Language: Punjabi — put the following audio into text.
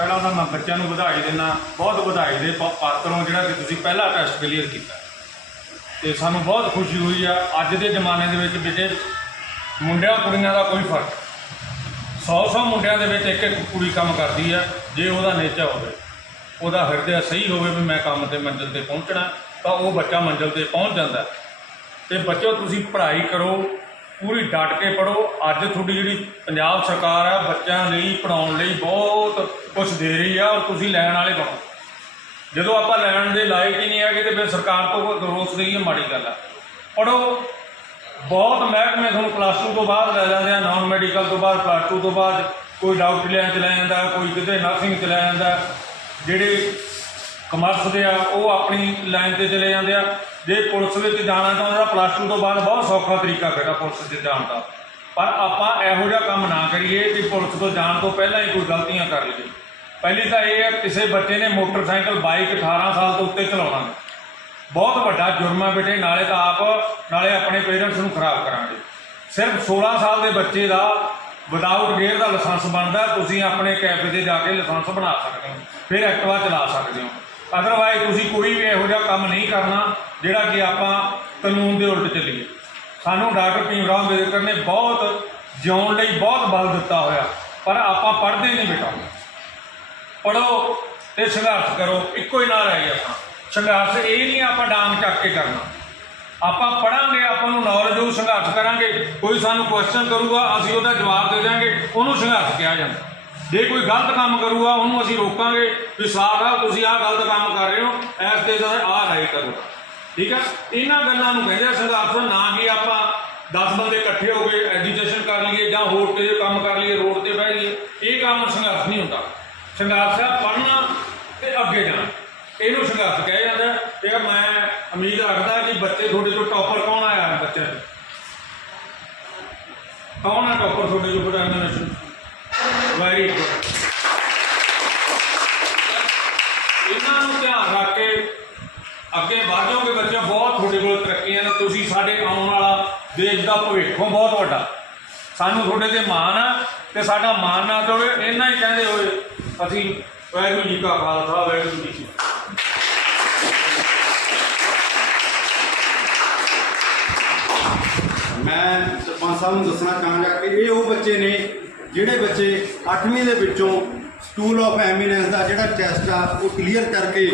ਪਹਿਲਾਂ ਤਾਂ ਮੈਂ ਬੱਚਿਆਂ ਨੂੰ ਵਧਾਈ ਦਿੰਦਾ, ਬਹੁਤ ਵਧਾਈ ਦੇ ਪਾ- ਪਾਤਰ ਹੋ ਜਿਹੜਾ ਕਿ ਤੁਸੀਂ ਪਹਿਲਾ ਟੈਸਟ ਕਲੀਅਰ ਕੀਤਾ। ਤੇ ਸਾਨੂੰ ਬਹੁਤ ਖੁਸ਼ੀ ਹੋਈ ਆ, ਅੱਜ ਦੇ ਜ਼ਮਾਨੇ ਦੇ ਵਿੱਚ ਬੇਟੇ ਮੁੰਡਿਆਂ ਕੁੜੀਆਂ ਦਾ ਕੋਈ ਫ਼ਰਕ 100-100 ਮੁੰਡਿਆਂ ਦੇ ਵਿੱਚ ਇੱਕ ਇੱਕ ਕੁੜੀ ਕੰਮ ਕਰਦੀ ਆ, ਜੇ ਉਹਦਾ ਨੇਚਰ ਹੋਵੇ, ਉਹਦਾ ਹਿਰਦੇ ਸਹੀ ਹੋਵੇ ਵੀ ਮੈਂ ਕੰਮ ਤੇ ਮੰਜ਼ਿਲ ਤੇ ਪਹੁੰਚਣਾ, ਤਾਂ ਉਹ ਬੱਚਾ ਮੰਜ਼ਿਲ ਤੇ ਪਹੁੰਚ ਜਾਂਦਾ। ਤੇ ਬੱਚੋ, ਤੁਸੀਂ ਪੜ੍ਹਾਈ ਕਰੋ ਪੂਰੀ ਡਟ ਕੇ ਪੜੋ ਅੱਜ ਤੁਹਾਡੀ ਜਿਹੜੀ ਪੰਜਾਬ ਸਰਕਾਰ ਆ, ਬੱਚਿਆਂ ਲਈ ਪੜਾਉਣ ਲਈ ਬਹੁਤ ਕੁਝ ਦੇ ਰਹੀ ਆ ਔਰ ਤੁਸੀਂ ਲੈਣ ਵਾਲੇ ਬਣੋ। ਜਦੋਂ ਆਪਾਂ ਲੈਣ ਦੇ ਲਾਇਕ ਹੀ ਨਹੀਂ ਹੈਗੇ ਤੇ ਫਿਰ ਸਰਕਾਰ ਤੋਂ ਰੋਸ ਦੇਈਏ ਮਾੜੀ ਗੱਲ ਆ। ਪੜੋ ਬਹੁਤ ਮਹਿਕਮੇ ਤੁਹਾਨੂੰ ਪਲੱਸ 2 ਤੋਂ ਬਾਅਦ ਲੈ ਜਾਂਦੇ ਆ ਨਾਨ ਮੈਡੀਕਲ ਤੋਂ ਬਾਅਦ ਪਲੱਸ 2 ਤੋਂ ਬਾਅਦ। ਕੋਈ ਡਾਕਟਰੀ ਲੈਣ ਚ ਲੈ ਜਾਂਦਾ, ਕੋਈ ਕਿਤੇ ਨਰਸਿੰਗ ਚ ਲੈ ਜਾਂਦਾ। ਜਿਹੜੇ ਕਮਰਸ ਦੇ ਆ, ਉਹ ਆਪਣੀ ਲਾਈਨ ਤੇ ਚਲੇ ਜਾਂਦੇ ਆ। ਜੇ ਪੁਲਿਸ ਵਿੱਚ ਜਾਣਾ ਤਾਂ ਉਹਦਾ ਪਲੱਸ 2 ਤੋਂ ਬਾਅਦ ਬਹੁਤ ਸੌਖਾ ਤਰੀਕਾ ਹੈਗਾ ਪੁਲਿਸ 'ਚ ਜਾਣ ਦਾ। ਪਰ ਆਪਾਂ ਇਹੋ ਜਿਹਾ ਕੰਮ ਨਾ ਕਰੀਏ ਕਿ ਪੁਲਿਸ ਤੋਂ ਜਾਣ ਤੋਂ ਪਹਿਲਾਂ ਹੀ ਕੋਈ ਗਲਤੀਆਂ ਕਰ ਲਈਏ। ਪਹਿਲੀ ਤਾਂ ਇਹ ਹੈ, ਕਿਸੇ ਬੱਚੇ ਨੇ ਮੋਟਰਸਾਈਕਲ, ਬਾਈਕ 18 ਸਾਲ ਤੋਂ ਉੱਤੇ ਚਲਾਉਣਾ ਬਹੁਤ ਵੱਡਾ ਜੁਰਮ ਹੈ ਬੇਟੇ, ਨਾਲੇ ਤਾਂ ਆਪ, ਨਾਲੇ ਆਪਣੇ ਪੇਰੈਂਟਸ ਨੂੰ ਖਰਾਬ ਕਰਾਂਗੇ। ਸਿਰਫ 16 ਸਾਲ ਦੇ ਬੱਚੇ ਦਾ ਵਿਦਆਊਟ ਗੇਅਰ ਦਾ ਲਾਇਸੈਂਸ ਬਣਦਾ, ਤੁਸੀਂ ਆਪਣੇ ਕੈਫੇ ਤੇ ਜਾ ਕੇ ਲਾਇਸੈਂਸ ਬਣਾ ਸਕਦੇ ਹੋ, ਫਿਰ ਐਕਟਿਵਾ ਚਲਾ ਸਕਦੇ ਹੋ। ਅਦਰਵਾਈਜ਼ ਤੁਸੀਂ ਕੋਈ ਵੀ ਇਹੋ ਜਿਹਾ ਕੰਮ ਨਹੀਂ ਕਰਨਾ। ਜਿਹੜਾ ਕਿ ਆਪਾਂ ਕਾਨੂੰਨ ਦੇ ਉਲਟ ਚੱਲੀਏ। ਸਾਨੂੰ ਡਾਕਟਰ ਭੀਮ ਰਾਓ ਅੰਬੇਦਕਰ ਨੇ ਬਹੁਤ ਜਿਉਣ ਲਈ ਬਹੁਤ ਬਲ ਦਿੱਤਾ ਹੋਇਆ, ਪਰ ਆਪਾਂ ਪੜ੍ਹਦੇ ਨਹੀਂ ਬੇਟਾ। ਪੜੋ ਤੇ ਸੰਘਰਸ਼ ਕਰੋ, ਇੱਕੋ ਹੀ ਨਾਲ ਰਹਿ ਗਿਆ ਆਪਾਂ। ਸੰਘਰਸ਼ ਇਹ ਨਹੀਂ ਆਪਾਂ ਡਾਂਗ ਚੱਕ ਕੇ ਕਰਨਾ। ਆਪਾਂ ਪੜਾਂਗੇ ਆਪਾਂ ਨੂੰ ਨੌਲੇਜ ਹੋਊ, ਸੰਘਰਸ਼ ਕਰਾਂਗੇ। ਕੋਈ ਸਾਨੂੰ ਕੁਐਸਚਨ ਕਰੂਗਾ, ਅਸੀਂ ਉਹਦਾ ਜਵਾਬ ਦੇ ਦਾਂਗੇ ਉਹਨੂੰ ਸੰਘਰਸ਼ ਕਿਹਾ ਜਾਂਦਾ। ਜੇ ਕੋਈ ਗਲਤ ਕੰਮ ਕਰੂਗਾ, ਉਹਨੂੰ ਅਸੀਂ ਰੋਕਾਂਗੇ, ਵੀ ਸਾਰਾ ਤੁਸੀਂ ਆਹ ਗਲਤ ਕੰਮ ਕਰ ਰਹੇ ਹੋ ਐਸ ਤੇ ਆਹ ਰਾਈਟ ਕਰੋ। ਠੀਕ ਆ? ਇਹਨਾਂ ਗੱਲਾਂ ਨੂੰ ਕਹਿੰਦੇ ਆ, ਸੰਘਰਸ਼ ਨਾ ਕਿ ਆਪਾਂ 10 ਬੰਦੇ ਇਕੱਠੇ ਹੋ ਕੇ ਐਜੀਟੇਸ਼ਨ ਕਰ ਲਈਏ ਜਾਂ ਹੋਰ ਕਿਸੇ ਕੰਮ ਕਰ ਲਈਏ, ਰੋਡ ਤੇ ਬਹਿ ਜਾਈਏ, ਇਹ ਕੰਮ ਸੰਘਰਸ਼ ਨਹੀਂ ਹੁੰਦਾ। ਸੰਘਰਸ਼ ਆ ਪੜ੍ਹਨਾ ਤੇ ਅੱਗੇ ਜਾਣਾ। ਇਹਨੂੰ ਸੰਘਰਸ਼ ਕਿਹਾ ਜਾਂਦਾ ਤੇ ਮੈਂ ਉਮੀਦ ਰੱਖਦਾ ਕਿ ਬੱਚੇ ਤੁਹਾਡੇ ਚੋਂ ਟੌਪਰ ਕੌਣ ਆਇਆ ਬੱਚਿਆਂ ਨੂੰ ਕੌਣ ਆ ਟੌਪਰ ਤੁਹਾਡੇ ਚੋਂ ਬੜਾ ਐਗਜ਼ਾਮੀਨੇਸ਼ਨ ਵੈਰੀ ਗੁੱਡ ਇਹਨਾਂ ਨੂੰ ਧਿਆਨ ਰੱਖ ਕੇ ਅੱਗੇ ਵਧ ਜਾਓਗੇ ਬੱਚੇ ਬਹੁਤ ਤੁਹਾਡੇ ਕੋਲ ਤਰੱਕੀਆਂ ਨੇ ਤੁਸੀਂ ਸਾਡੇ ਆਉਣ ਵਾਲਾ ਦੇਸ਼ ਦਾ ਭਵਿੱਖ ਬਹੁਤ ਵੱਡਾ। ਸਾਨੂੰ ਤੁਹਾਡੇ ਤੇ ਮਾਣ ਆ ਤੇ ਸਾਡਾ ਮਾਣ ਨਾ ਹੋਵੇ ਇਹਨਾਂ ਹੀ ਕਹਿੰਦੇ ਹੋਏ ਅਸੀਂ ਵਾਹਿਗੁਰੂ ਜੀ ਕਾ ਖਾਲਸਾ, ਵਾਹਿਗੁਰੂ ਜੀ ਕੀ ਮੈਂ ਸਰਪੰਚ ਸਾਹਿਬ ਨੂੰ ਦੱਸਣਾ ਚਾਹਾਂਗਾ ਕਿ ਇਹ ਉਹ ਬੱਚੇ ਨੇ ਜਿਹੜੇ ਬੱਚੇ 8ਵੀਂ ਦੇ ਵਿੱਚੋਂ ਸਕੂਲ ਆਫ ਐਮੀਨੈਂਸ ਦਾ ਜਿਹੜਾ ਟੈਸਟ ਆ, ਉਹ ਕਲੀਅਰ ਕਰਕੇ